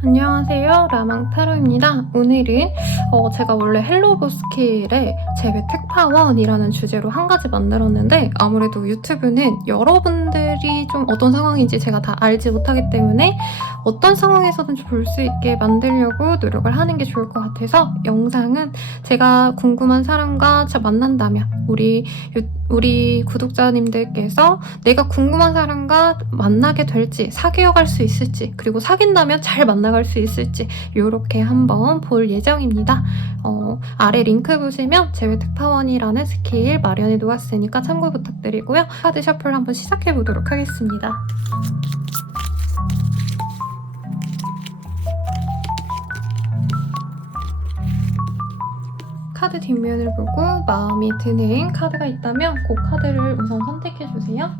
안녕하세요. 라망타로입니다. 오늘은 제가 원래 헬로보스킬의 제외 특파원이라는 주제로 한 가지 만들었는데 아무래도 유튜브는 여러분들이 좀 어떤 상황인지 제가 다 알지 못하기 때문에 어떤 상황에서든지 볼 수 있게 만들려고 노력을 하는 게 좋을 것 같아서 영상은 제가 궁금한 사람과 만난다면 우리 구독자님들께서 내가 궁금한 사람과 만나게 될지 사귀어갈 수 있을지 그리고 사귄다면 잘 만나갈 수 있을지 이렇게 한번 볼 예정입니다. 아래 링크 보시면 제외 특파원이라는 스킬 마련해 놓았으니까 참고 부탁드리고요. 카드 셔플 한번 시작해 보도록 하겠습니다. 카드 뒷면을 보고 마음이 드는 카드가 있다면 그 카드를 우선 선택해주세요.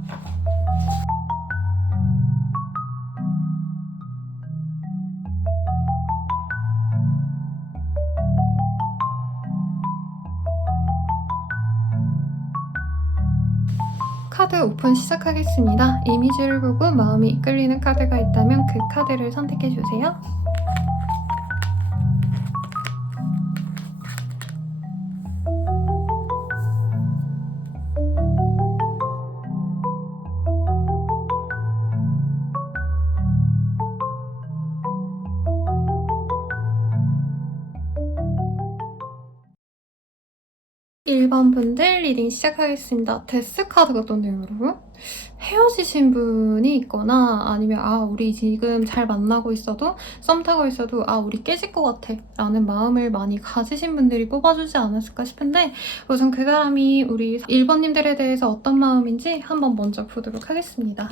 카드 오픈 시작하겠습니다. 이미지를 보고 마음이 이끌리는 카드가 있다면 그 카드를 선택해주세요. 1번 분들 리딩 시작하겠습니다. 데스 카드가 떴네요, 여러분. 헤어지신 분이 있거나 아니면 우리 지금 잘 만나고 있어도 썸 타고 있어도 우리 깨질 것 같아 라는 마음을 많이 가지신 분들이 뽑아주지 않았을까 싶은데 우선 그 사람이 우리 1번님들에 대해서 어떤 마음인지 한번 먼저 보도록 하겠습니다.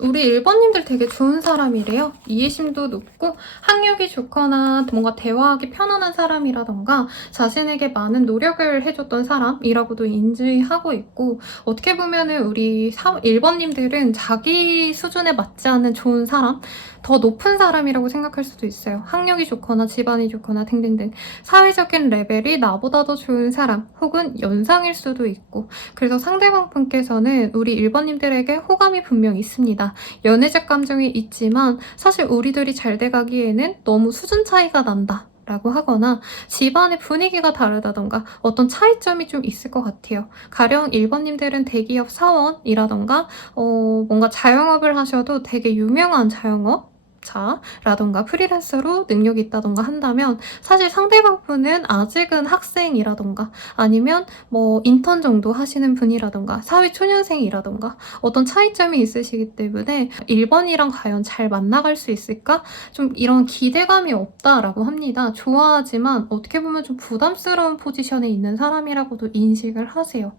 우리 1번님들 되게 좋은 사람이래요. 이해심도 높고 학력이 좋거나 뭔가 대화하기 편안한 사람이라던가 자신에게 많은 노력을 해줬던 사람이라고도 인지하고 있고 어떻게 보면은 우리 1번님들은 자기 수준에 맞지 않는 좋은 사람, 더 높은 사람이라고 생각할 수도 있어요. 학력이 좋거나 집안이 좋거나 등등등 사회적인 레벨이 나보다 더 좋은 사람 혹은 연상일 수도 있고 그래서 상대방 분께서는 우리 1번님들에게 호감이 분명 있습니다. 연애적 감정이 있지만 사실 우리들이 잘 돼가기에는 너무 수준 차이가 난다. 라고 하거나 집안의 분위기가 다르다던가 어떤 차이점이 좀 있을 것 같아요. 가령 1번님들은 대기업 사원이라던가 뭔가 자영업을 하셔도 되게 유명한 자영업 자라던가 프리랜서로 능력이 있다던가 한다면 사실 상대방 분은 아직은 학생이라던가 아니면 뭐 인턴 정도 하시는 분이라던가 사회초년생이라던가 어떤 차이점이 있으시기 때문에 1번이랑 과연 잘 만나갈 수 있을까? 좀 이런 기대감이 없다라고 합니다. 좋아하지만 어떻게 보면 좀 부담스러운 포지션에 있는 사람이라고도 인식을 하세요.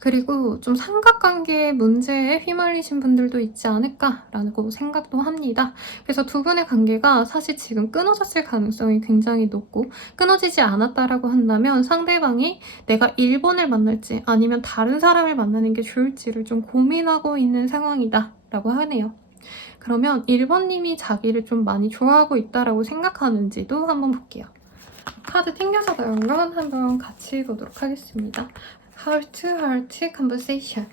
그리고 좀 삼각관계 문제에 휘말리신 분들도 있지 않을까라고 생각도 합니다. 그래서 두 분의 관계가 사실 지금 끊어졌을 가능성이 굉장히 높고 끊어지지 않았다라고 한다면 상대방이 내가 1번을 만날지 아니면 다른 사람을 만나는 게 좋을지를 좀 고민하고 있는 상황이다 라고 하네요. 그러면 1번님이 자기를 좀 많이 좋아하고 있다라고 생각하는지도 한번 볼게요. 카드 튕겨서 나온 건 한번 같이 보도록 하겠습니다. Heart to Heart Conversation.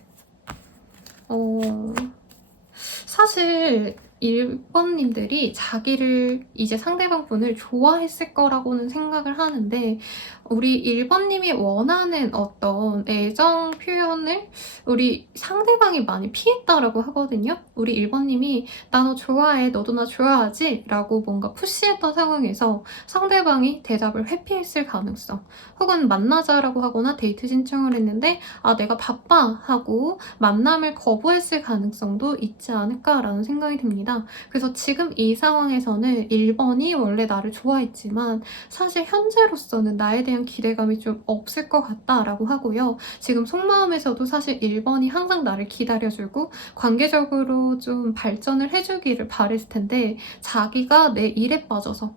사실 1번님들이 자기를 이제 상대방 분을 좋아했을 거라고는 생각을 하는데 우리 1번님이 원하는 어떤 애정 표현을 우리 상대방이 많이 피했다라고 하거든요. 우리 1번님이 나 너 좋아해, 너도 나 좋아하지? 라고 뭔가 푸시했던 상황에서 상대방이 대답을 회피했을 가능성 혹은 만나자라고 하거나 데이트 신청을 했는데 내가 바빠 하고 만남을 거부했을 가능성도 있지 않을까라는 생각이 듭니다. 그래서 지금 이 상황에서는 1번이 원래 나를 좋아했지만 사실 현재로서는 나에 대한 기대감이 좀 없을 것 같다라고 하고요. 지금 속마음에서도 사실 1번이 항상 나를 기다려주고 관계적으로 좀 발전을 해주기를 바랬을 텐데 자기가 내 일에 빠져서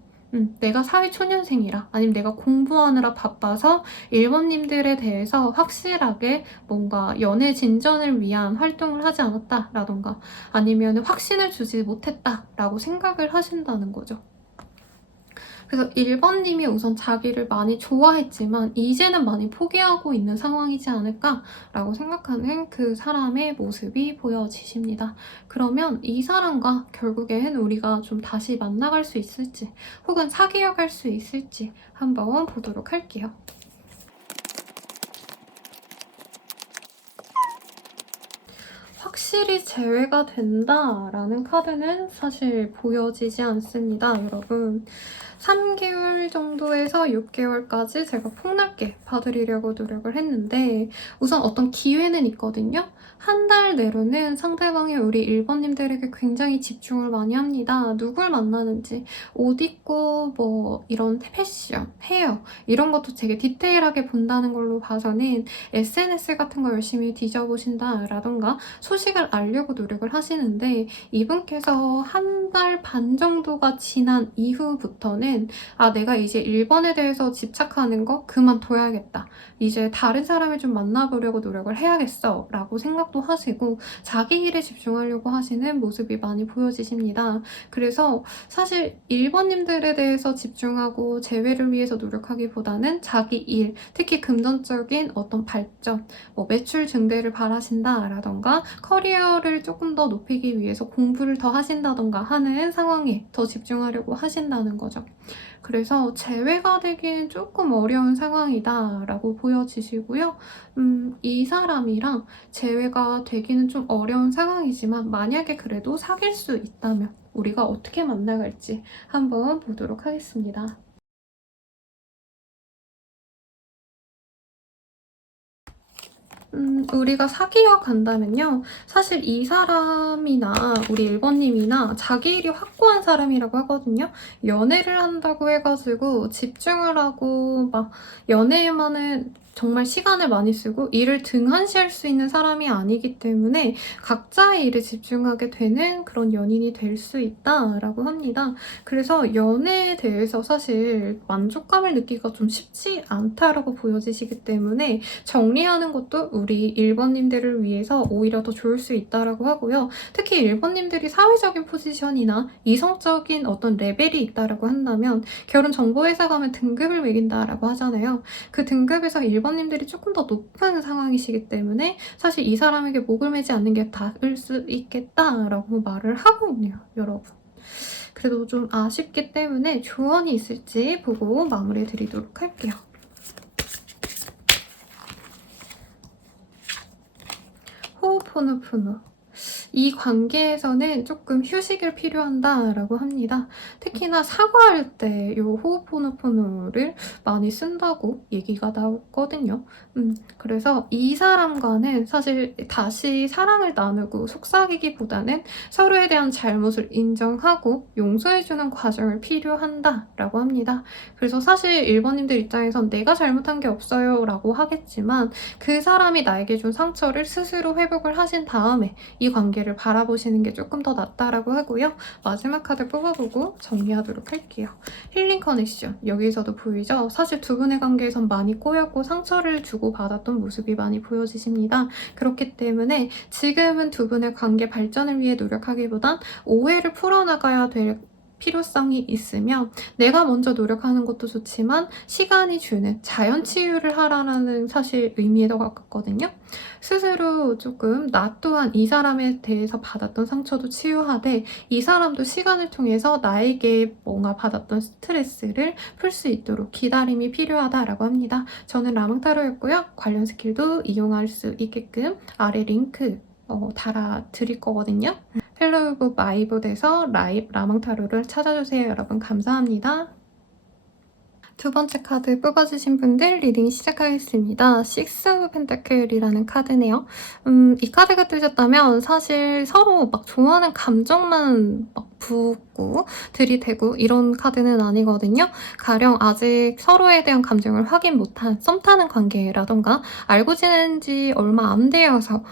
내가 사회초년생이라 아니면 내가 공부하느라 바빠서 1번님들에 대해서 확실하게 뭔가 연애 진전을 위한 활동을 하지 않았다라던가 아니면 확신을 주지 못했다라고 생각을 하신다는 거죠. 그래서 1번님이 우선 자기를 많이 좋아했지만 이제는 많이 포기하고 있는 상황이지 않을까라고 생각하는 그 사람의 모습이 보여지십니다. 그러면 이 사람과 결국엔 우리가 좀 다시 만나갈 수 있을지 혹은 사귀어 갈 수 있을지 한번 보도록 할게요. 확실히 재회가 된다라는 카드는 사실 보여지지 않습니다, 여러분. 3개월 정도에서 6개월까지 제가 폭넓게 봐드리려고 노력을 했는데 우선 어떤 기회는 있거든요. 한 달 내로는 상대방이 우리 1번님들에게 굉장히 집중을 많이 합니다. 누굴 만나는지, 옷 입고 뭐 이런 패션, 헤어 이런 것도 되게 디테일하게 본다는 걸로 봐서는 SNS 같은 거 열심히 뒤져보신다라던가 소식을 알려고 노력을 하시는데 이분께서 한 달 반 정도가 지난 이후부터는 내가 이제 1번에 대해서 집착하는 거 그만둬야겠다. 이제 다른 사람을 좀 만나보려고 노력을 해야겠어 라고 생각도 하시고 자기 일에 집중하려고 하시는 모습이 많이 보여지십니다. 그래서 사실 1번님들에 대해서 집중하고 재회를 위해서 노력하기보다는 자기 일, 특히 금전적인 어떤 발전, 뭐 매출 증대를 바라신다라던가 커리어를 조금 더 높이기 위해서 공부를 더 하신다던가 하는 상황에 더 집중하려고 하신다는 거죠. 그래서 재회가 되기는 조금 어려운 상황이다라고 보여지시고요. 이 사람이랑 재회가 되기는 좀 어려운 상황이지만 만약에 그래도 사귈 수 있다면 우리가 어떻게 만나갈지 한번 보도록 하겠습니다. 우리가 사귀어 간다면요. 사실 이 사람이나 우리 1번님이나 자기 일이 확고한 사람이라고 하거든요. 연애를 한다고 해가지고 집중을 하고 막 연애에만은 정말 시간을 많이 쓰고 일을 등한시할 수 있는 사람이 아니기 때문에 각자의 일에 집중하게 되는 그런 연인이 될 수 있다라고 합니다. 그래서 연애에 대해서 사실 만족감을 느끼기가 좀 쉽지 않다라고 보여지시기 때문에 정리하는 것도 우리 1번님들을 위해서 오히려 더 좋을 수 있다라고 하고요. 특히 1번님들이 사회적인 포지션이나 이성적인 어떤 레벨이 있다라고 한다면 결혼정보회사 가면 등급을 매긴다라고 하잖아요. 그 등급에서 1번님들이 조금 더 높은 상황이시기 때문에 사실 이 사람에게 목을 매지 않는 게 다을 수 있겠다라고 말을 하고 있네요, 여러분. 그래도 좀 아쉽기 때문에 조언이 있을지 보고 마무리 드리도록 할게요. 호호포노포노. 이 관계에서는 조금 휴식이 필요한다라고 합니다. 특히나 사과할 때 이 호호포노포노를 많이 쓴다고 얘기가 나오거든요. 그래서 이 사람과는 사실 다시 사랑을 나누고 속삭이기보다는 서로에 대한 잘못을 인정하고 용서해주는 과정을 필요한다라고 합니다. 그래서 사실 1번님들 입장에선 내가 잘못한 게 없어요 라고 하겠지만 그 사람이 나에게 준 상처를 스스로 회복을 하신 다음에 이 관계를 바라보시는 게 조금 더 낫다라고 하고요. 마지막 카드 뽑아보고 정리하도록 할게요. 힐링 커넥션. 여기서도 보이죠? 사실 두 분의 관계에선 많이 꼬였고 상처를 주고받았던 모습이 많이 보여지십니다. 그렇기 때문에 지금은 두 분의 관계 발전을 위해 노력하기보단 오해를 풀어나가야 될 필요성이 있으며 내가 먼저 노력하는 것도 좋지만 시간이 주는 자연 치유를 하라는 사실 의미에 더 가깝거든요. 스스로 조금 나 또한 이 사람에 대해서 받았던 상처도 치유하되 이 사람도 시간을 통해서 나에게 뭔가 받았던 스트레스를 풀 수 있도록 기다림이 필요하다라고 합니다. 저는 라망타로였고요. 관련 스킬도 이용할 수 있게끔 아래 링크 달아드릴 거거든요. 헬로우북 마이봇에서 라이브 라망타로를 찾아주세요. 여러분 감사합니다. 두 번째 카드 뽑아주신 분들 리딩 시작하겠습니다. 식스 오브 펜타클이라는 카드네요. 이 카드가 뜨셨다면 사실 서로 막 좋아하는 감정만 막 붓고 들이대고 이런 카드는 아니거든요. 가령 아직 서로에 대한 감정을 확인 못한 썸 타는 관계라던가 알고 지낸 지 얼마 안 되어서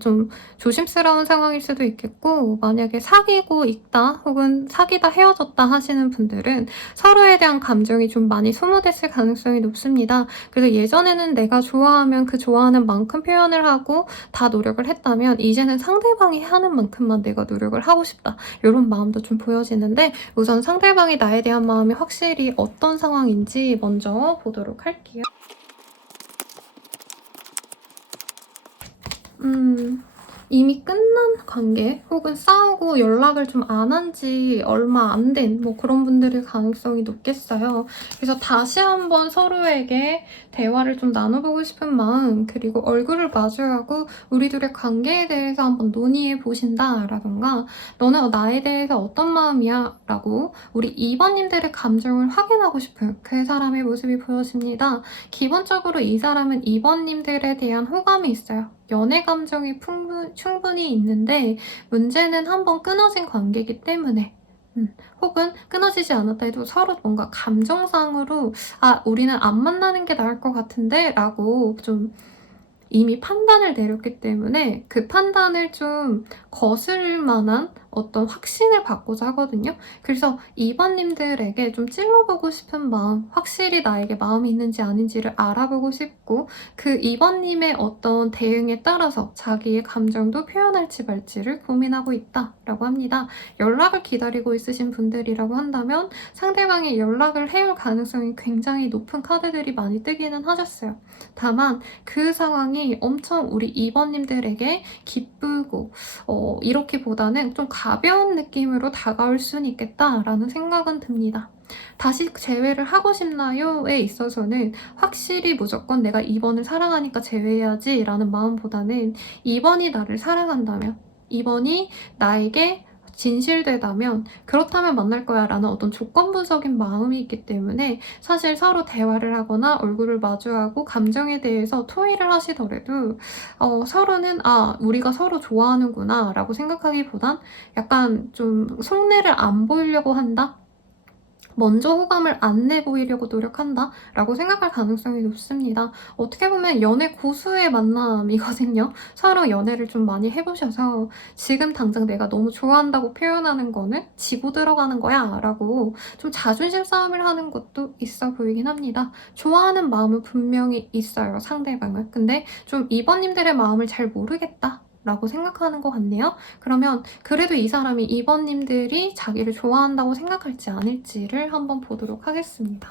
좀 조심스러운 상황일 수도 있겠고 만약에 사귀고 있다 혹은 사귀다 헤어졌다 하시는 분들은 서로에 대한 감정이 좀 많이 소모됐을 가능성이 높습니다. 그래서 예전에는 내가 좋아하면 그 좋아하는 만큼 표현을 하고 다 노력을 했다면 이제는 상대방이 하는 만큼만 내가 노력을 하고 싶다. 이런 마음 마음도 좀 보여지는데 우선 상대방이 나에 대한 마음이 확실히 어떤 상황인지 먼저 보도록 할게요. 이미 끝난 관계 혹은 싸우고 연락을 좀 안 한 지 얼마 안 된 뭐 그런 분들일 가능성이 높겠어요. 그래서 다시 한번 서로에게 대화를 좀 나눠보고 싶은 마음, 그리고 얼굴을 마주하고 우리 둘의 관계에 대해서 한번 논의해 보신다라던가 너는 나에 대해서 어떤 마음이야? 라고 우리 2번님들의 감정을 확인하고 싶은 그 사람의 모습이 보여집니다. 기본적으로 이 사람은 2번님들에 대한 호감이 있어요. 연애 감정이 충분히 있는데 문제는 한번 끊어진 관계이기 때문에 혹은 끊어지지 않았다 해도 서로 뭔가 감정상으로 우리는 안 만나는 게 나을 것 같은데 라고 좀 이미 판단을 내렸기 때문에 그 판단을 좀 거스를 만한 어떤 확신을 받고자 하거든요. 그래서 2번님들에게 좀 찔러보고 싶은 마음, 확실히 나에게 마음이 있는지 아닌지를 알아보고 싶고 그 2번님의 어떤 대응에 따라서 자기의 감정도 표현할지 말지를 고민하고 있다라고 합니다. 연락을 기다리고 있으신 분들이라고 한다면 상대방이 연락을 해올 가능성이 굉장히 높은 카드들이 많이 뜨기는 하셨어요. 다만 그 상황이 엄청 우리 2번님들에게 기쁘고 이렇게보다는 좀 가벼운 느낌으로 다가올 수는 있겠다라는 생각은 듭니다. 다시 재회를 하고 싶나요?에 있어서는 확실히 무조건 내가 2번을 사랑하니까 재회해야지 라는 마음보다는 2번이 나를 사랑한다면 2번이 나에게 진실되다면 그렇다면 만날 거야 라는 어떤 조건부적인 마음이 있기 때문에 사실 서로 대화를 하거나 얼굴을 마주하고 감정에 대해서 토의를 하시더라도 서로는 우리가 서로 좋아하는구나 라고 생각하기보단 약간 좀 속내를 안 보이려고 한다? 먼저 호감을 안 내보이려고 노력한다 라고 생각할 가능성이 높습니다. 어떻게 보면 연애 고수의 만남이거든요. 서로 연애를 좀 많이 해보셔서 지금 당장 내가 너무 좋아한다고 표현하는 거는 지고 들어가는 거야 라고 좀 자존심 싸움을 하는 것도 있어 보이긴 합니다. 좋아하는 마음은 분명히 있어요, 상대방은. 근데 좀 2번님들의 마음을 잘 모르겠다 라고 생각하는 것 같네요. 그러면 그래도 이 사람이 2번님들이 자기를 좋아한다고 생각할지 아닐지를 한번 보도록 하겠습니다.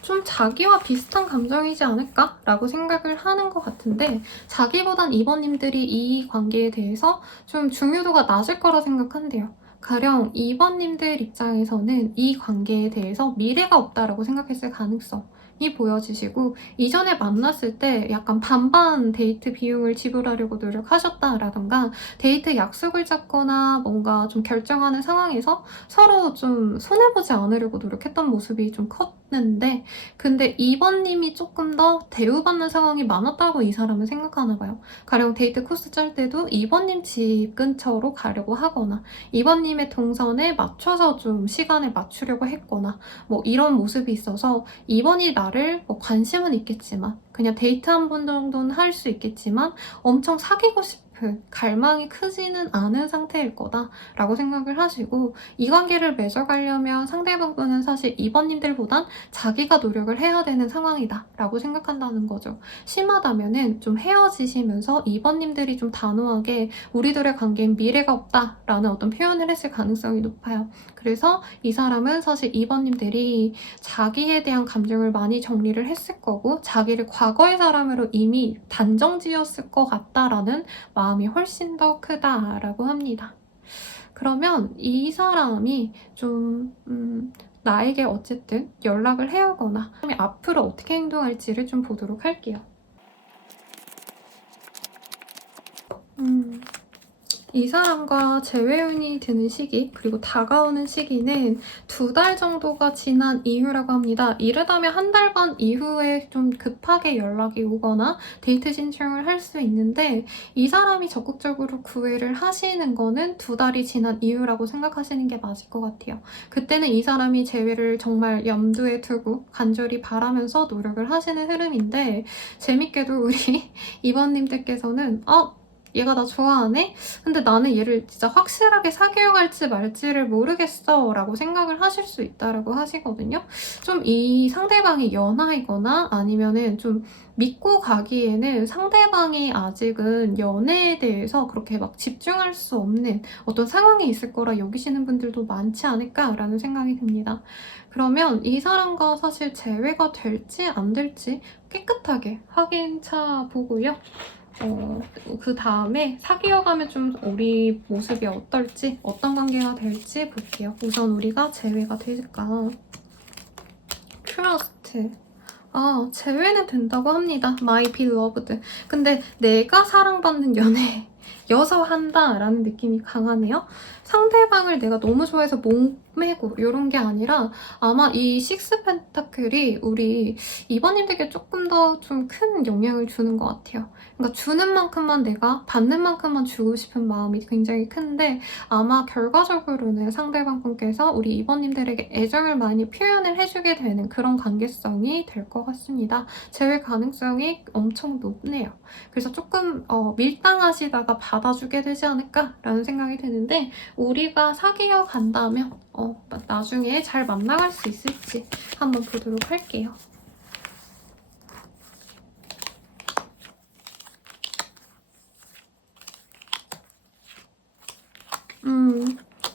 좀 자기와 비슷한 감정이지 않을까? 라고 생각을 하는 것 같은데 자기보단 2번님들이 이 관계에 대해서 좀 중요도가 낮을 거라 생각한대요. 가령 2번님들 입장에서는 이 관계에 대해서 미래가 없다라고 생각했을 가능성이 보여지시고 이전에 만났을 때 약간 반반 데이트 비용을 지불하려고 노력하셨다라던가 데이트 약속을 잡거나 뭔가 좀 결정하는 상황에서 서로 좀 손해보지 않으려고 노력했던 모습이 좀 컸는데 근데 2번님이 조금 더 대우받는 상황이 많았다고 이 사람은 생각하나 봐요. 가령 데이트 코스 짤 때도 2번님 집 근처로 가려고 하거나 2번님의 동선에 맞춰서 좀 시간을 맞추려고 했거나 뭐 이런 모습이 있어서 2번이 나를 뭐 관심은 있겠지만 그냥 데이트 한 번 정도는 할 수 있겠지만 엄청 사귀고 싶은 갈망이 크지는 않은 상태일 거다라고 생각을 하시고 이 관계를 맺어가려면 상대방분은 사실 2번님들보단 자기가 노력을 해야 되는 상황이다라고 생각한다는 거죠. 심하다면은 좀 헤어지시면서 2번님들이 좀 단호하게 우리들의 관계엔 미래가 없다라는 어떤 표현을 했을 가능성이 높아요. 그래서 이 사람은 사실 2번님들이 자기에 대한 감정을 많이 정리를 했을 거고 자기를 과거의 사람으로 이미 단정지었을 것 같다라는 마음이 훨씬 더 크다라고 합니다. 그러면 이 사람이 좀 나에게 어쨌든 연락을 해오거나 앞으로 어떻게 행동할지를 좀 보도록 할게요. 이 사람과 재회운이 드는 시기 그리고 다가오는 시기는 2달 정도가 지난 이후라고 합니다. 이르다면 1달 반 이후에 좀 급하게 연락이 오거나 데이트 신청을 할 수 있는데 이 사람이 적극적으로 구애를 하시는 거는 2달이 지난 이후라고 생각하시는 게 맞을 것 같아요. 그때는 이 사람이 재회를 정말 염두에 두고 간절히 바라면서 노력을 하시는 흐름인데 재밌게도 우리 2번님들께서는 얘가 나 좋아하네? 근데 나는 얘를 진짜 확실하게 사귀어 갈지 말지를 모르겠어 라고 생각을 하실 수 있다라고 하시거든요. 좀 이 상대방이 연하이거나 아니면은 좀 믿고 가기에는 상대방이 아직은 연애에 대해서 그렇게 막 집중할 수 없는 어떤 상황이 있을 거라 여기시는 분들도 많지 않을까라는 생각이 듭니다. 그러면 이 사람과 사실 재회가 될지 안 될지 깨끗하게 확인차 보고요. 그 다음에 사귀어가면 좀 우리 모습이 어떨지, 어떤 관계가 될지 볼게요. 우선 우리가 재회가 될까? 트러스트. 아, 재회는 된다고 합니다. My beloved. 근데 내가 사랑받는 연애여서 한다라는 느낌이 강하네요. 상대방을 내가 너무 좋아해서 목매고 이런 게 아니라 아마 이 식스 펜타클이 우리 이번님들께 조금 더 좀 큰 영향을 주는 것 같아요. 그러니까 주는 만큼만 내가 받는 만큼만 주고 싶은 마음이 굉장히 큰데 아마 결과적으로는 상대방 분께서 우리 이번님들에게 애정을 많이 표현을 해주게 되는 그런 관계성이 될 것 같습니다. 재회 가능성이 엄청 높네요. 그래서 조금 밀당하시다가 받아주게 되지 않을까라는 생각이 드는데 우리가 사귀어 간다면 나중에 잘 만나갈 수 있을지 한번 보도록 할게요.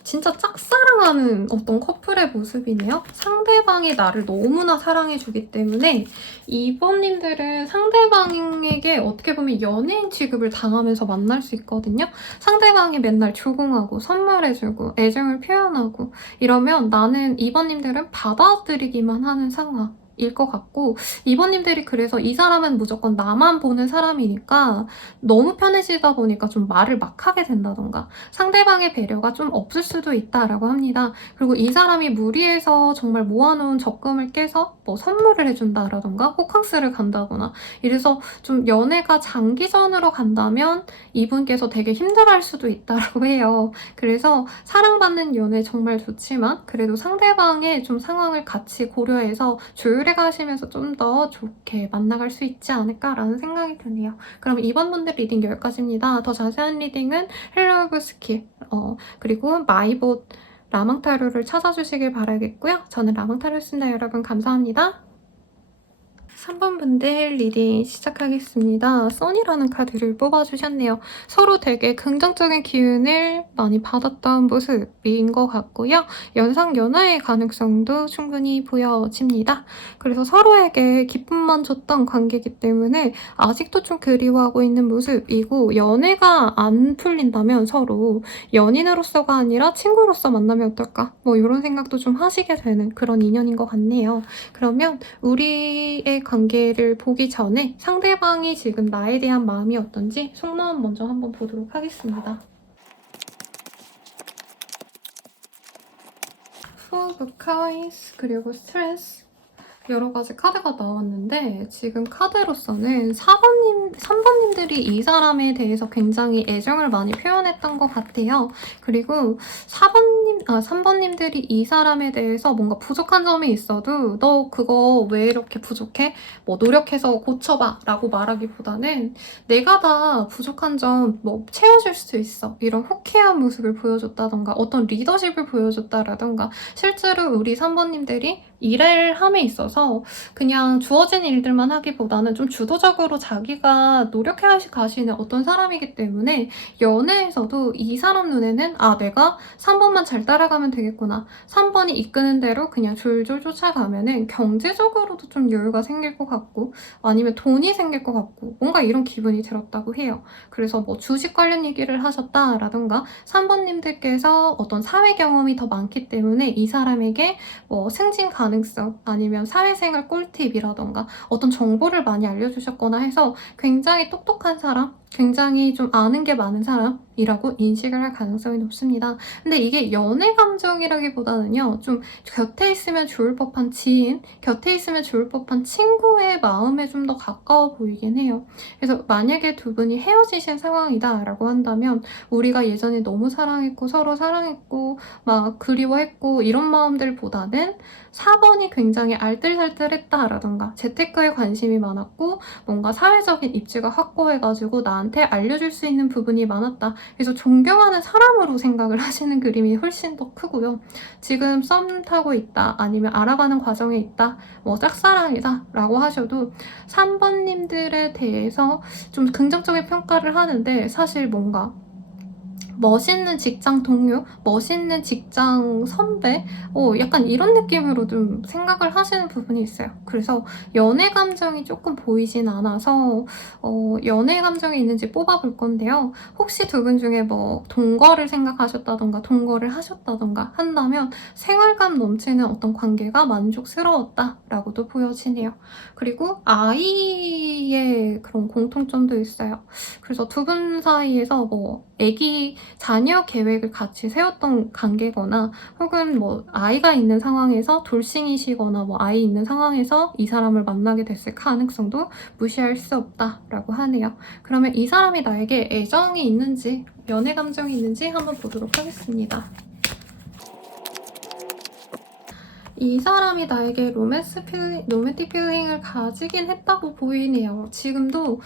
진짜 짝사랑하는 어떤 커플의 모습이네요. 상대방이 나를 너무나 사랑해주기 때문에 이번님들은 상대방에게 어떻게 보면 연예인 취급을 당하면서 만날 수 있거든요. 상대방이 맨날 조공하고 선물해주고 애정을 표현하고 이러면 나는 이번님들은 받아들이기만 하는 상황. 일 것 같고 이번님들이 그래서 이 사람은 무조건 나만 보는 사람이니까 너무 편해지다 보니까 좀 말을 막 하게 된다던가 상대방의 배려가 좀 없을 수도 있다라고 합니다. 그리고 이 사람이 무리해서 정말 모아놓은 적금을 깨서 뭐 선물을 해준다라던가 호캉스를 간다거나 이래서 좀 연애가 장기전으로 간다면 이분께서 되게 힘들어할 수도 있다라고 해요. 그래서 사랑받는 연애 정말 좋지만 그래도 상대방의 좀 상황을 같이 고려해서 조율해 가시면서 좀 더 좋게 만나갈 수 있지 않을까라는 생각이 드네요. 그럼 이번 분들 리딩 여기까지입니다. 더 자세한 리딩은 헬로우 스킬 그리고 마이봇 라망타로를 찾아주시길 바라겠고요. 저는 라망타로였습니다. 여러분 감사합니다. 3번 분들 리딩 시작하겠습니다. 써니라는 카드를 뽑아주셨네요. 서로 되게 긍정적인 기운을 많이 받았던 모습인 것 같고요. 연상연하의 가능성도 충분히 보여집니다. 그래서 서로에게 기쁨만 줬던 관계이기 때문에 아직도 좀 그리워하고 있는 모습이고 연애가 안 풀린다면 서로 연인으로서가 아니라 친구로서 만나면 어떨까? 뭐 이런 생각도 좀 하시게 되는 그런 인연인 것 같네요. 그러면 우리의 관계를 보기 전에 상대방이 지금 나에 대한 마음이 어떤지 속마음 먼저 한번 보도록 하겠습니다. Four of Coins 그리고 스트레스 여러 가지 카드가 나왔는데 지금 카드로서는 3번님들이 이 사람에 대해서 굉장히 애정을 많이 표현했던 것 같아요. 그리고 3번님들이 이 사람에 대해서 뭔가 부족한 점이 있어도 너 그거 왜 이렇게 부족해? 뭐 노력해서 고쳐봐 라고 말하기보다는 내가 다 부족한 점 뭐 채워줄 수 있어. 이런 호쾌한 모습을 보여줬다던가 어떤 리더십을 보여줬다라던가 실제로 우리 3번님들이 일을 함에 있어서 그냥 주어진 일들만 하기보다는 좀 주도적으로 자기가 노력해 가시는 어떤 사람이기 때문에 연애에서도 이 사람 눈에는 아 내가 3번만 잘 따라가면 되겠구나 3번이 이끄는 대로 그냥 졸졸 쫓아가면은 경제적으로도 좀 여유가 생길 것 같고 아니면 돈이 생길 것 같고 뭔가 이런 기분이 들었다고 해요. 그래서 뭐 주식 관련 얘기를 하셨다라던가 3번님들께서 어떤 사회 경험이 더 많기 때문에 이 사람에게 뭐 승진 가능성 아니면 사회생활 꿀팁이라던가 어떤 정보를 많이 알려주셨거나 해서 굉장히 똑똑한 사람, 굉장히 좀 아는 게 많은 사람이라고 인식을 할 가능성이 높습니다. 근데 이게 연애 감정이라기보다는요, 좀 곁에 있으면 좋을 법한 지인, 곁에 있으면 좋을 법한 친구의 마음에 좀 더 가까워 보이긴 해요. 그래서 만약에 두 분이 헤어지신 상황이다라고 한다면 우리가 예전에 너무 사랑했고 서로 사랑했고 막 그리워했고 이런 마음들보다는 4번이 굉장히 알뜰살뜰했다라던가 재테크에 관심이 많았고 뭔가 사회적인 입지가 확고해가지고 나한테 알려줄 수 있는 부분이 많았다. 그래서 존경하는 사람으로 생각을 하시는 그림이 훨씬 더 크고요. 지금 썸 타고 있다, 아니면 알아가는 과정에 있다, 뭐 짝사랑이다 라고 하셔도 3번님들에 대해서 좀 긍정적인 평가를 하는데, 사실 뭔가 멋있는 직장 동료, 멋있는 직장 선배, 약간 이런 느낌으로 좀 생각을 하시는 부분이 있어요. 그래서 연애 감정이 조금 보이진 않아서 연애 감정이 있는지 뽑아볼 건데요. 혹시 두 분 중에 뭐 동거를 생각하셨다던가 동거를 하셨다던가 한다면 생활감 넘치는 어떤 관계가 만족스러웠다라고도 보여지네요. 그리고 아이의 그런 공통점도 있어요. 그래서 두 분 사이에서 뭐 자녀 계획을 같이 세웠던 관계거나, 혹은 뭐 아이가 있는 상황에서 돌싱이시거나 뭐 아이 있는 상황에서 이 사람을 만나게 됐을 가능성도 무시할 수 없다라고 하네요. 그러면 이 사람이 나에게 애정이 있는지, 연애 감정이 있는지 한번 보도록 하겠습니다. 이 사람이 나에게 로맨틱 필링을 가지긴 했다고 보이네요. 지금도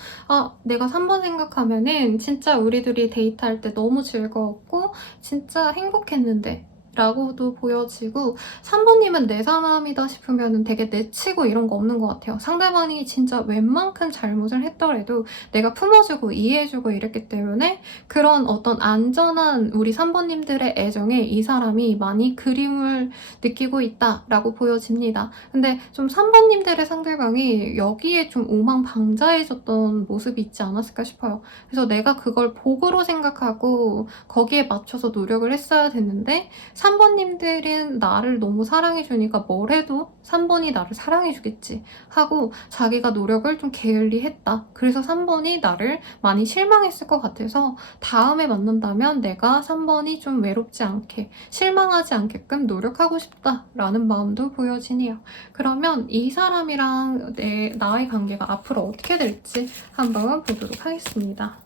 내가 3번 생각하면은 진짜 우리 둘이 데이트할 때 너무 즐거웠고 진짜 행복했는데 라고도 보여지고, 3번님은 내 사람이다 싶으면 되게 내치고 이런 거 없는 것 같아요. 상대방이 진짜 웬만큼 잘못을 했더라도 내가 품어주고 이해해주고 이랬기 때문에 그런 어떤 안전한 우리 3번님들의 애정에 이 사람이 많이 그리움을 느끼고 있다라고 보여집니다. 근데 좀 3번님들의 상대방이 여기에 좀 오망방자해졌던 모습이 있지 않았을까 싶어요. 그래서 내가 그걸 복으로 생각하고 거기에 맞춰서 노력을 했어야 됐는데, 3번님들은 나를 너무 사랑해주니까 뭘 해도 3번이 나를 사랑해주겠지 하고 자기가 노력을 좀 게을리 했다. 그래서 3번이 나를 많이 실망했을 것 같아서 다음에 만난다면 내가 3번이 좀 외롭지 않게, 실망하지 않게끔 노력하고 싶다라는 마음도 보여지네요. 그러면 이 사람이랑 나의 관계가 앞으로 어떻게 될지 한번 보도록 하겠습니다.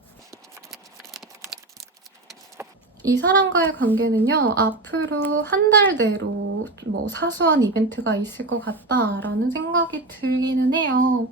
이 사람과의 관계는요, 앞으로 한 달 내로 뭐 사소한 이벤트가 있을 것 같다라는 생각이 들기는 해요.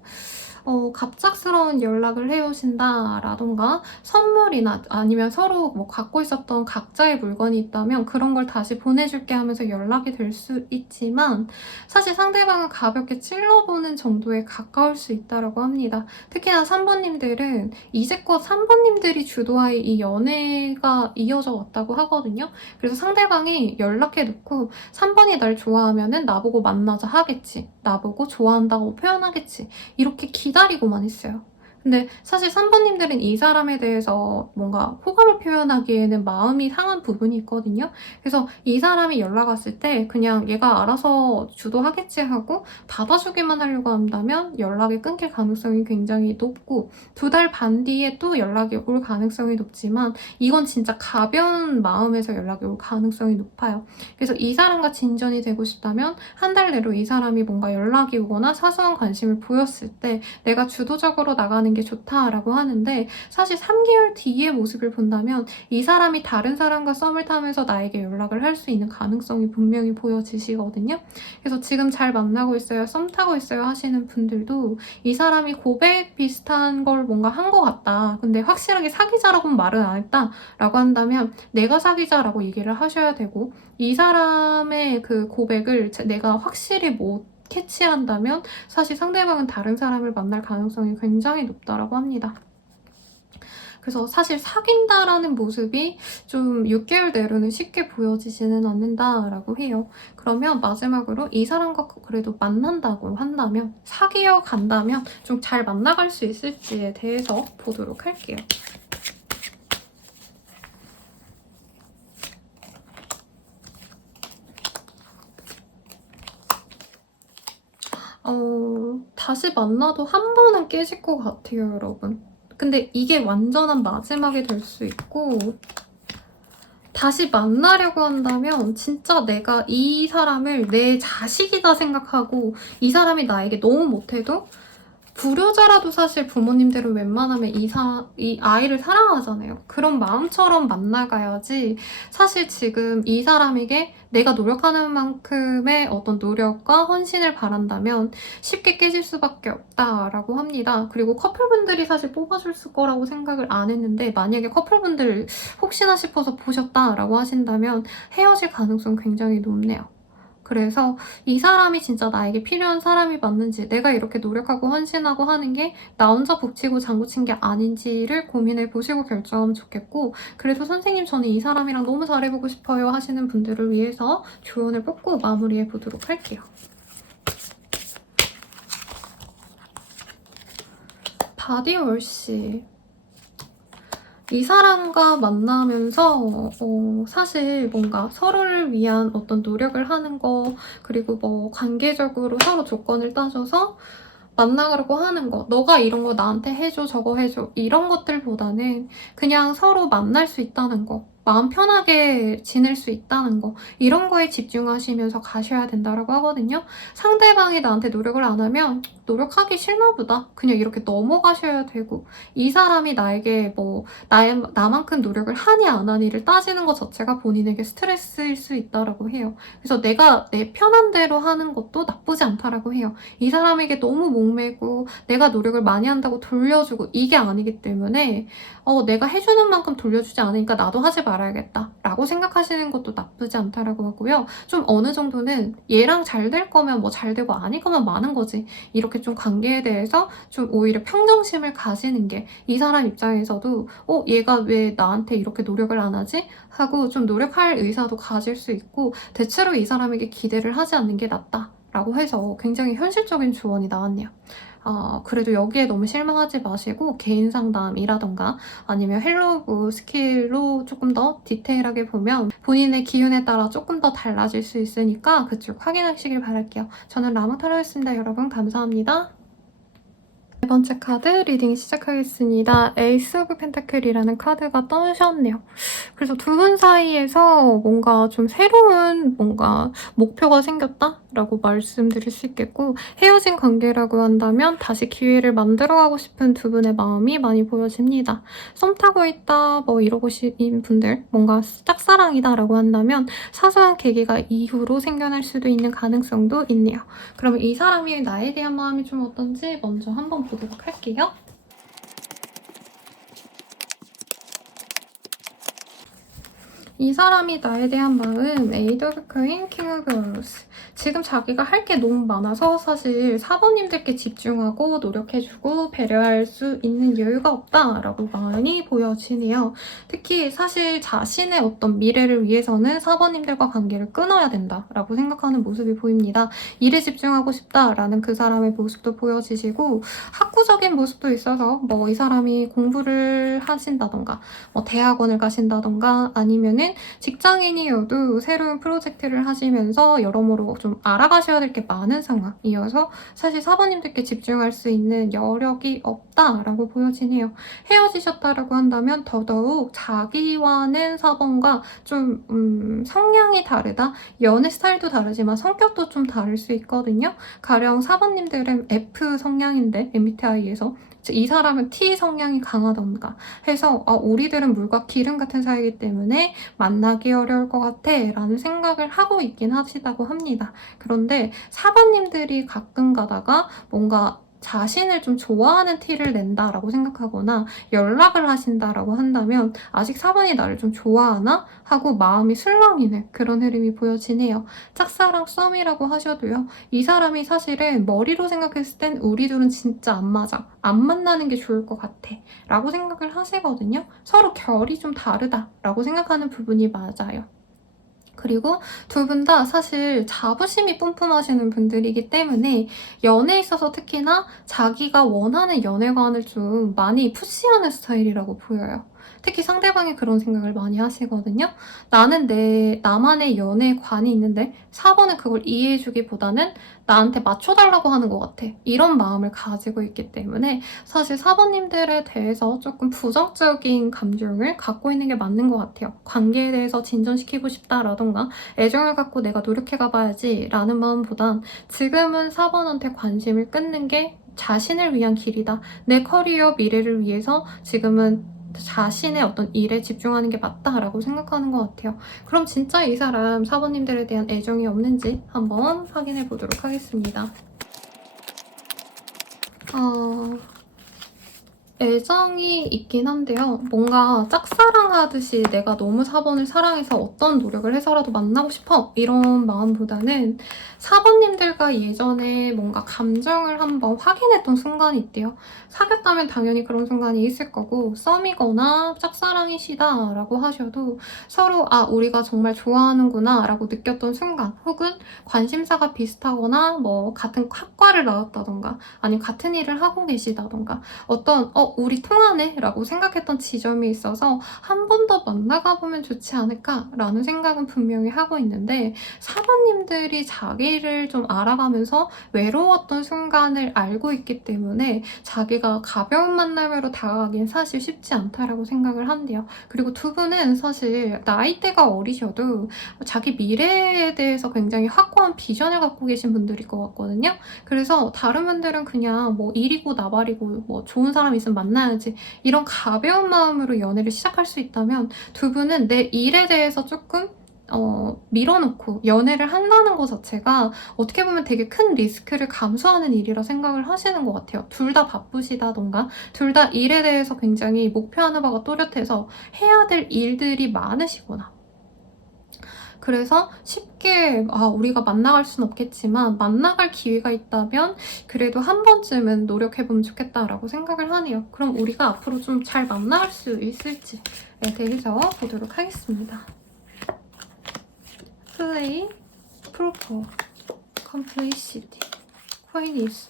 갑작스러운 연락을 해오신다라던가, 선물이나 아니면 서로 뭐 갖고 있었던 각자의 물건이 있다면 그런 걸 다시 보내줄게 하면서 연락이 될 수 있지만, 사실 상대방은 가볍게 찔러보는 정도에 가까울 수 있다고 합니다. 특히나 3번님들은 이제껏 3번님들이 주도하에 이 연애가 이어져 왔다고 하거든요. 그래서 상대방이 연락해놓고 3번이 날 좋아하면은 나보고 만나자 하겠지, 나보고 좋아한다고 표현하겠지, 이렇게 기다리고만 있어요. 근데 사실 3번님들은 이 사람에 대해서 뭔가 호감을 표현하기에는 마음이 상한 부분이 있거든요. 그래서 이 사람이 연락 왔을 때 그냥 얘가 알아서 주도하겠지 하고 받아주기만 하려고 한다면 연락이 끊길 가능성이 굉장히 높고, 2달 반 뒤에 또 연락이 올 가능성이 높지만 이건 진짜 가벼운 마음에서 연락이 올 가능성이 높아요. 그래서 이 사람과 진전이 되고 싶다면 한 달 내로 이 사람이 뭔가 연락이 오거나 사소한 관심을 보였을 때 내가 주도적으로 나가는 게 좋다라고 하는데, 사실 3개월 뒤의 모습을 본다면 이 사람이 다른 사람과 썸을 타면서 나에게 연락을 할 수 있는 가능성이 분명히 보여지시거든요. 그래서 지금 잘 만나고 있어요, 썸 타고 있어요 하시는 분들도 이 사람이 고백 비슷한 걸 뭔가 한 것 같다, 근데 확실하게 사귀자라고는 말은 안 했다 라고 한다면 내가 사귀자라고 얘기를 하셔야 되고, 이 사람의 그 고백을 내가 확실히 못 캐치한다면 사실 상대방은 다른 사람을 만날 가능성이 굉장히 높다고 합니다. 그래서 사실 사귄다라는 모습이 좀 6개월 내로는 쉽게 보여지지는 않는다라고 해요. 그러면 마지막으로 이 사람과 그래도 만난다고 한다면, 사귀어 간다면 좀 잘 만나갈 수 있을지에 대해서 보도록 할게요. 다시 만나도 한 번은 깨질 것 같아요, 여러분. 근데 이게 완전한 마지막이 될 수 있고, 다시 만나려고 한다면 진짜 내가 이 사람을 내 자식이다 생각하고 이 사람이 나에게 너무 못해도 불효자라도 사실 부모님들은 웬만하면 이 아이를 사랑하잖아요. 그런 마음처럼 만나가야지 사실 지금 이 사람에게 내가 노력하는 만큼의 어떤 노력과 헌신을 바란다면 쉽게 깨질 수밖에 없다라고 합니다. 그리고 커플분들이 사실 뽑아줄 거라고 생각을 안 했는데 만약에 커플분들 혹시나 싶어서 보셨다라고 하신다면 헤어질 가능성 굉장히 높네요. 그래서 이 사람이 진짜 나에게 필요한 사람이 맞는지, 내가 이렇게 노력하고 헌신하고 하는 게 나 혼자 북치고 장구친 게 아닌지를 고민해 보시고 결정하면 좋겠고, 그래서 선생님 저는 이 사람이랑 너무 잘해보고 싶어요 하시는 분들을 위해서 조언을 뽑고 마무리해 보도록 할게요. 바디월씨. 이 사람과 만나면서 사실 뭔가 서로를 위한 어떤 노력을 하는 거, 그리고 뭐 관계적으로 서로 조건을 따져서 만나려고 하는 거, 너가 이런 거 나한테 해줘, 저거 해줘, 이런 것들보다는 그냥 서로 만날 수 있다는 거, 마음 편하게 지낼 수 있다는 거, 이런 거에 집중하시면서 가셔야 된다고 하거든요. 상대방이 나한테 노력을 안 하면 노력하기 싫나 보다, 그냥 이렇게 넘어가셔야 되고, 이 사람이 나에게 뭐 나만큼 노력을 하니 안 하니를 따지는 것 자체가 본인에게 스트레스일 수 있다고 해요. 그래서 내가 내 편한 대로 하는 것도 나쁘지 않다라고 해요. 이 사람에게 너무 목매고 내가 노력을 많이 한다고 돌려주고 이게 아니기 때문에 내가 해주는 만큼 돌려주지 않으니까 나도 하지 말아야겠다 라고 생각하시는 것도 나쁘지 않다라고 하고요. 좀 어느 정도는 얘랑 잘 될 거면 뭐 잘 되고 아닐 거면 많은 거지, 이렇게 좀 관계에 대해서 좀 오히려 평정심을 가지는 게 이 사람 입장에서도 얘가 왜 나한테 이렇게 노력을 안 하지? 하고 좀 노력할 의사도 가질 수 있고, 대체로 이 사람에게 기대를 하지 않는 게 낫다 라고 해서 굉장히 현실적인 조언이 나왔네요. 그래도 여기에 너무 실망하지 마시고 개인 상담이라던가 아니면 헬로우 스킬로 조금 더 디테일하게 보면 본인의 기운에 따라 조금 더 달라질 수 있으니까 그쪽 확인하시길 바랄게요. 저는 라마타로였습니다. 여러분 감사합니다. 네 번째 카드 리딩 시작하겠습니다. 에이스 오브 펜타클이라는 카드가 떠오셨네요. 그래서 두 분 사이에서 뭔가 좀 새로운 뭔가 목표가 생겼다라고 말씀드릴 수 있겠고, 헤어진 관계라고 한다면 다시 기회를 만들어가고 싶은 두 분의 마음이 많이 보여집니다. 썸 타고 있다 뭐 이러고 싶은 분들, 뭔가 짝사랑이다라고 한다면 사소한 계기가 이후로 생겨날 수도 있는 가능성도 있네요. 그러면 이 사람이 나에 대한 마음이 좀 어떤지 먼저 한번 보도록 할게요. 이 사람이 나에 대한 마음, 에이드 오브 퀸, 킹 오브 워스. 지금 자기가 할 게 너무 많아서 사실 사모님들께 집중하고 노력해주고 배려할 수 있는 여유가 없다라고 많이 보여지네요. 특히 사실 자신의 어떤 미래를 위해서는 사모님들과 관계를 끊어야 된다라고 생각하는 모습이 보입니다. 일에 집중하고 싶다라는 그 사람의 모습도 보여지시고, 학구적인 모습도 있어서 뭐 이 사람이 공부를 하신다던가 뭐 대학원을 가신다던가 아니면은 직장인이어도 새로운 프로젝트를 하시면서 여러모로 좀 알아가셔야 될 게 많은 상황이어서 사실 사모님들께 집중할 수 있는 여력이 없다라고 보여지네요. 헤어지셨다라고 한다면 더더욱 자기와는 사번과 좀 성향이 다르다, 연애 스타일도 다르지만 성격도 좀 다를 수 있거든요. 가령 사번님들은 F 성향인데 MBTI에서 이 사람은 T 성향이 강하던가 해서 우리들은 물과 기름 같은 사이이기 때문에 만나기 어려울 것 같아 라는 생각을 하고 있긴 하시다고 합니다. 그런데 사번님들이 가끔 가다가 뭔가 자신을 좀 좋아하는 티를 낸다라고 생각하거나 연락을 하신다라고 한다면 아직 4번이 나를 좀 좋아하나? 하고 마음이 술렁이는 그런 흐름이 보여지네요. 짝사랑 썸이라고 하셔도요, 이 사람이 사실은 머리로 생각했을 땐 우리 둘은 진짜 안 맞아, 안 만나는 게 좋을 것 같아 라고 생각을 하시거든요. 서로 결이 좀 다르다 라고 생각하는 부분이 맞아요. 그리고 두 분 다 사실 자부심이 뿜뿜하시는 분들이기 때문에 연애에 있어서 특히나 자기가 원하는 연애관을 좀 많이 푸시하는 스타일이라고 보여요. 특히 상대방이 그런 생각을 많이 하시거든요. 나는 나만의 연애관이 있는데 4번은 그걸 이해해주기보다는 나한테 맞춰달라고 하는 것 같아, 이런 마음을 가지고 있기 때문에 사실 4번님들에 대해서 조금 부정적인 감정을 갖고 있는 게 맞는 것 같아요. 관계에 대해서 진전시키고 싶다라던가 애정을 갖고 내가 노력해가봐야지 라는 마음보단 지금은 4번한테 관심을 끊는 게 자신을 위한 길이다. 내 커리어 미래를 위해서 지금은 자신의 어떤 일에 집중하는 게 맞다라고 생각하는 것 같아요. 그럼 진짜 이 사람 사모님들에 대한 애정이 없는지 한번 확인해 보도록 하겠습니다. 애정이 있긴 한데요. 뭔가 짝사랑하듯이 내가 너무 4번을 사랑해서 어떤 노력을 해서라도 만나고 싶어 이런 마음보다는 4번님들과 예전에 뭔가 감정을 한번 확인했던 순간이 있대요. 사귀었다면 당연히 그런 순간이 있을 거고 썸이거나 짝사랑이시다 라고 하셔도 서로 우리가 정말 좋아하는구나 라고 느꼈던 순간 혹은 관심사가 비슷하거나 뭐 같은 학과를 나왔다던가 아니면 같은 일을 하고 계시다던가 어떤 우리 통하네 라고 생각했던 지점이 있어서 한 번 더 만나가 보면 좋지 않을까 라는 생각은 분명히 하고 있는데 사모님들이 자기를 좀 알아가면서 외로웠던 순간을 알고 있기 때문에 자기가 가벼운 만남으로 다가가긴 사실 쉽지 않다라고 생각을 한대요. 그리고 두 분은 사실 나이대가 어리셔도 자기 미래에 대해서 굉장히 확고한 비전을 갖고 계신 분들일 것 같거든요. 그래서 다른 분들은 그냥 뭐 일이고 나발이고 뭐 좋은 사람 있으면 만나야지 이런 가벼운 마음으로 연애를 시작할 수 있다면 두 분은 내 일에 대해서 조금 밀어놓고 연애를 한다는 것 자체가 어떻게 보면 되게 큰 리스크를 감수하는 일이라 생각을 하시는 것 같아요. 둘 다 바쁘시다던가 둘 다 일에 대해서 굉장히 목표하는 바가 또렷해서 해야 될 일들이 많으시거나 그래서 쉽게 우리가 만나갈 순 없겠지만 만나갈 기회가 있다면 그래도 한 번쯤은 노력해보면 좋겠다라고 생각을 하네요. 그럼 우리가 앞으로 좀 잘 만나갈 수 있을지에 대해서 보도록 하겠습니다. 플레이, 프로포, 컴플리시티, 코이니스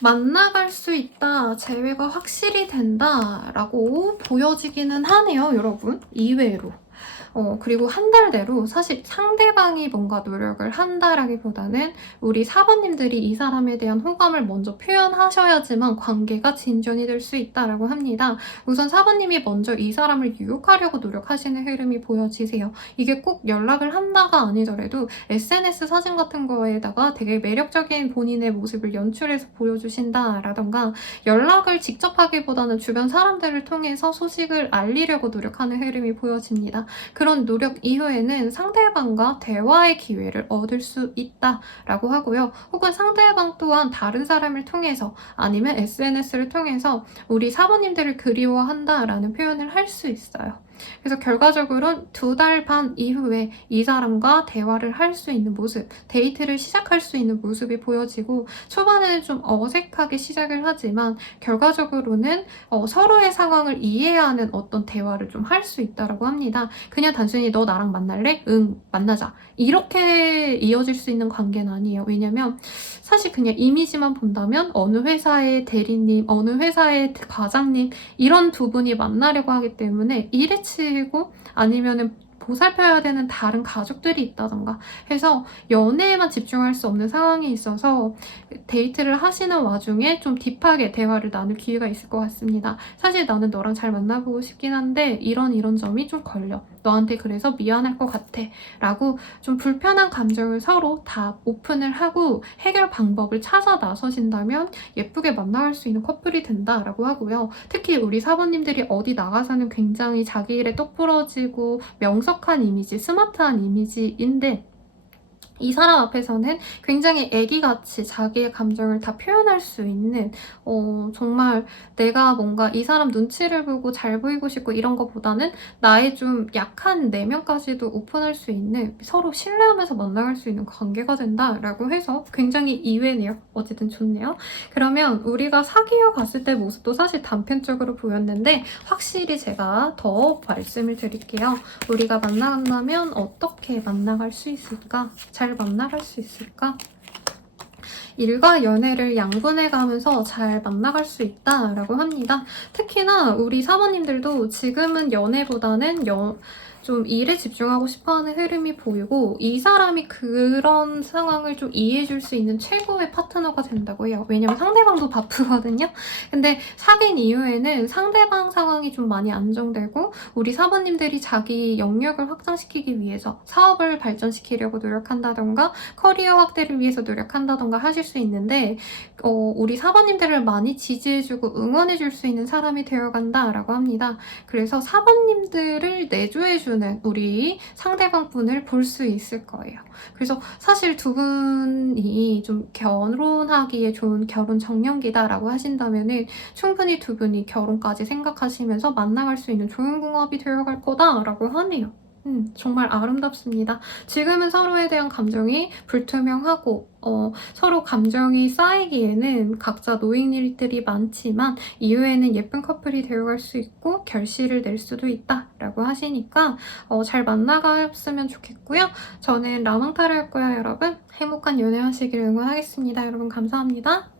만나갈 수 있다, 재회가 확실히 된다 라고 보여지기는 하네요, 여러분. 이외로. 그리고 한 달대로 사실 상대방이 뭔가 노력을 한다라기보다는 우리 4번님들이 이 사람에 대한 호감을 먼저 표현하셔야지만 관계가 진전이 될 수 있다라고 합니다. 우선 4번님이 먼저 이 사람을 유혹하려고 노력하시는 흐름이 보여지세요. 이게 꼭 연락을 한다가 아니더라도 SNS 사진 같은 거에다가 되게 매력적인 본인의 모습을 연출해서 보여주신다라던가 연락을 직접 하기보다는 주변 사람들을 통해서 소식을 알리려고 노력하는 흐름이 보여집니다. 그런 노력 이후에는 상대방과 대화의 기회를 얻을 수 있다라고 하고요. 혹은 상대방 또한 다른 사람을 통해서 아니면 SNS를 통해서 우리 사모님들을 그리워한다라는 표현을 할 수 있어요. 그래서 결과적으로 2달 반 이후에 이 사람과 대화를 할 수 있는 모습, 데이트를 시작할 수 있는 모습이 보여지고 초반에는 좀 어색하게 시작을 하지만 결과적으로는 서로의 상황을 이해하는 어떤 대화를 좀 할 수 있다고 합니다. 그냥 단순히 너 나랑 만날래? 응, 만나자. 이렇게 이어질 수 있는 관계는 아니에요. 왜냐면 사실 그냥 이미지만 본다면 어느 회사의 대리님, 어느 회사의 과장님 이런 두 분이 만나려고 하기 때문에 일에 치이고 아니면은 보살펴야 되는 다른 가족들이 있다던가 해서 연애에만 집중할 수 없는 상황이 있어서 데이트를 하시는 와중에 좀 딥하게 대화를 나눌 기회가 있을 것 같습니다. 사실 나는 너랑 잘 만나보고 싶긴 한데 이런 점이 좀 걸려. 너한테 그래서 미안할 것 같아 라고 좀 불편한 감정을 서로 다 오픈을 하고 해결 방법을 찾아 나서신다면 예쁘게 만나갈 수 있는 커플이 된다라고 하고요. 특히 우리 사모님들이 어디 나가서는 굉장히 자기 일에 똑부러지고 명석한 이미지, 스마트한 이미지인데 이 사람 앞에서는 굉장히 애기같이 자기의 감정을 다 표현할 수 있는 정말 내가 뭔가 이 사람 눈치를 보고 잘 보이고 싶고 이런 것보다는 나의 좀 약한 내면까지도 오픈할 수 있는 서로 신뢰하면서 만나갈 수 있는 관계가 된다라고 해서 굉장히 이외네요. 어쨌든 좋네요. 그러면 우리가 사귀어 갔을 때 모습도 사실 단편적으로 보였는데 확실히 제가 더 말씀을 드릴게요. 우리가 만나간다면 어떻게 만나갈 수 있을까? 잘 만나갈 수 있을까? 일과 연애를 양분해가면서 잘 만나갈 수 있다라고 합니다. 특히나 우리 사모님들도 지금은 연애보다는 좀 일에 집중하고 싶어하는 흐름이 보이고 이 사람이 그런 상황을 좀 이해해줄 수 있는 최고의 파트너가 된다고 해요. 왜냐면 상대방도 바쁘거든요. 근데 사귄 이후에는 상대방 상황이 좀 많이 안정되고 우리 사부님들이 자기 영역을 확장시키기 위해서 사업을 발전시키려고 노력한다던가 커리어 확대를 위해서 노력한다던가 하실 수 있는데 우리 사부님들을 많이 지지해주고 응원해줄 수 있는 사람이 되어간다라고 합니다. 그래서 사부님들을 내조해주는 우리 상대방 분을 볼 수 있을 거예요. 그래서 사실 두 분이 좀 결혼하기에 좋은 결혼 정년기다라고 하신다면은 충분히 두 분이 결혼까지 생각하시면서 만나갈 수 있는 좋은 궁합이 되어갈 거다라고 하네요. 정말 아름답습니다. 지금은 서로에 대한 감정이 불투명하고 서로 감정이 쌓이기에는 각자 놓인 일들이 많지만 이후에는 예쁜 커플이 되어갈 수 있고 결실을 낼 수도 있다라고 하시니까 잘 만나갔으면 좋겠고요. 저는 라망타로였고요, 여러분. 행복한 연애하시길 응원하겠습니다. 여러분 감사합니다.